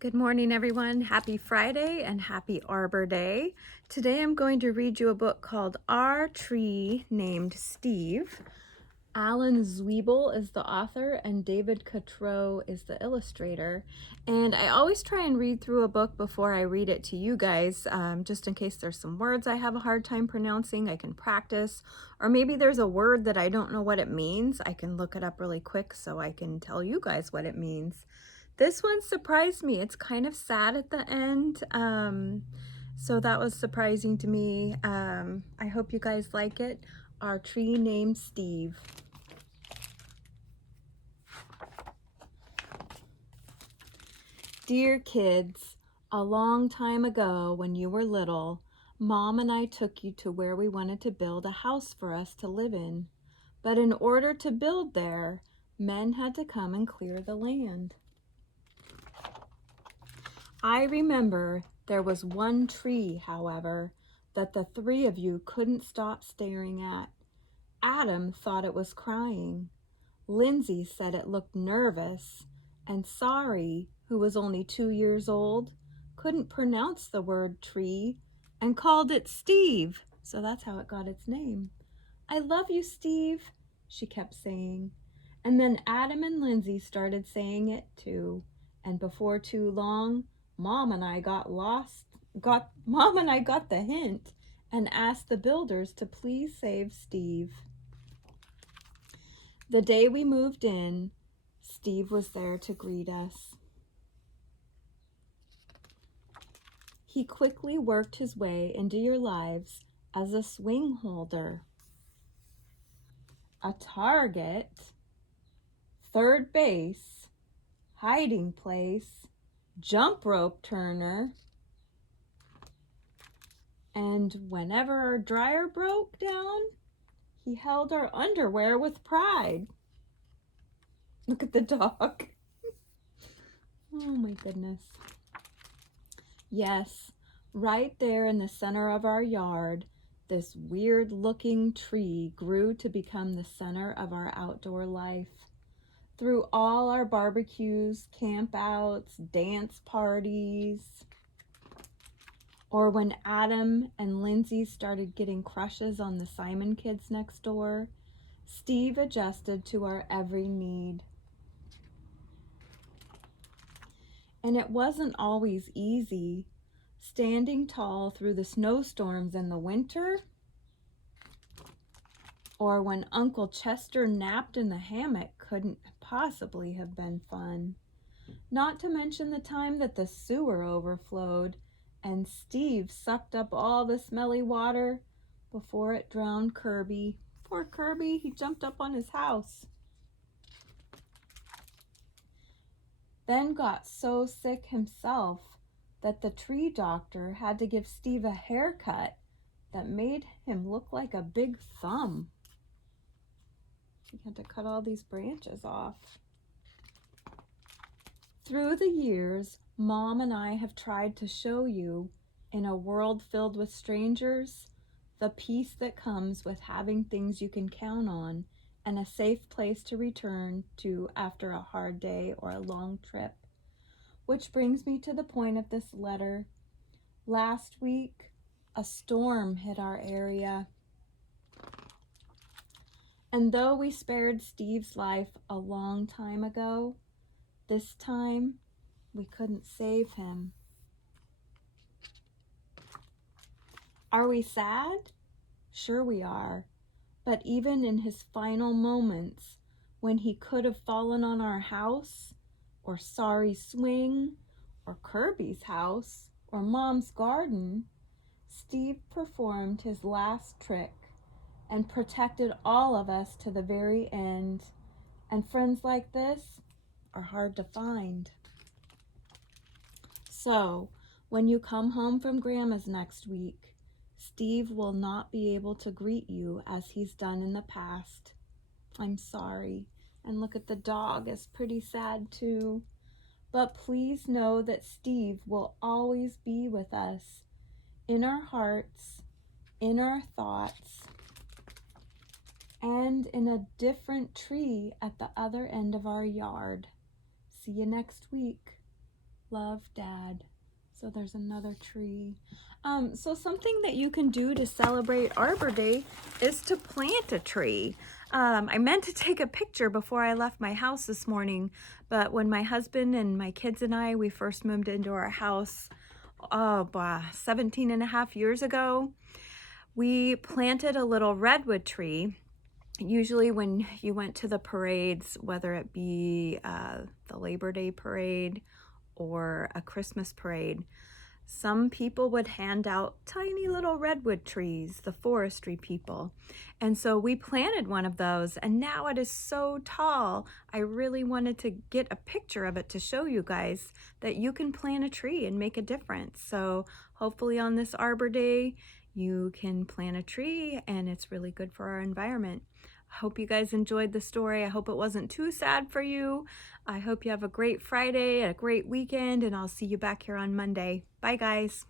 Good morning, everyone. Happy Friday and happy Arbor Day. Today I'm going to read you a book called Our Tree Named Steve. Alan Zweibel is the author and David Cotreau is the illustrator. And I always try and read through a book before I read it to you guys, just in case there's some words I have a hard time pronouncing, I can practice. Or maybe there's a word that I don't know what it means. I can look it up really quick so I can tell you guys what it means. This one surprised me. It's kind of sad at the end, so that was surprising to me. I hope you guys like it. Our Tree Named Steve. Dear kids, a long time ago when you were little, Mom and I took you to where we wanted to build a house for us to live in. But in order to build there, men had to come and clear the land. I remember there was one tree, however, that the three of you couldn't stop staring at. Adam thought it was crying. Lindsay said it looked nervous. And Sari, who was only 2 years old, couldn't pronounce the word tree and called it Steve. So that's how it got its name. I love you, Steve, she kept saying. And then Adam and Lindsay started saying it too. And before too long, Mom and I got the hint and asked the builders to please save Steve. The day we moved in, Steve was there to greet us. He quickly worked his way into your lives as a swing holder, a target, third base, hiding place, jump rope turner, and whenever our dryer broke down, he held our underwear with pride. Look at the dog. Oh my goodness. Yes, right there in the center of our yard, this weird looking tree grew to become the center of our outdoor life. Through all our barbecues, campouts, dance parties, or when Adam and Lindsay started getting crushes on the Simon kids next door, Steve adjusted to our every need. And it wasn't always easy. Standing tall through the snowstorms in the winter, or when Uncle Chester napped in the hammock couldn't possibly have been fun. Not to mention the time that the sewer overflowed and Steve sucked up all the smelly water before it drowned Kirby. Poor Kirby, he jumped up on his house. Then got so sick himself that the tree doctor had to give Steve a haircut that made him look like a big thumb. He had to cut all these branches off. Through the years, Mom and I have tried to show you, in a world filled with strangers, the peace that comes with having things you can count on and a safe place to return to after a hard day or a long trip. Which brings me to the point of this letter. Last week, a storm hit our area. And though we spared Steve's life a long time ago, this time we couldn't save him. Are we sad? Sure we are. But even in his final moments, when he could have fallen on our house, or Sari's swing, or Kirby's house, or Mom's garden, Steve performed his last trick and protected all of us to the very end. And friends like this are hard to find. So, when you come home from Grandma's next week, Steve will not be able to greet you as he's done in the past. I'm sorry. And look at the dog, it's pretty sad too. But please know that Steve will always be with us, in our hearts, in our thoughts, and in a different tree at the other end of our yard. See you next week. Love, Dad. So there's another tree. So something that you can do to celebrate Arbor Day is to plant a tree. I meant to take a picture before I left my house this morning, but when my husband and my kids and we first moved into our house, 17 and a half years ago, we planted a little redwood tree. Usually when you went to the parades, whether it be the Labor Day parade or a Christmas parade, some people would hand out tiny little redwood trees, the forestry people. And so we planted one of those, and now it is so tall. I really wanted to get a picture of it to show you guys that you can plant a tree and make a difference. So hopefully on this Arbor Day, you can plant a tree, and it's really good for our environment. I hope you guys enjoyed the story. I hope it wasn't too sad for you. I hope you have a great Friday, a great weekend, and I'll see you back here on Monday. Bye, guys.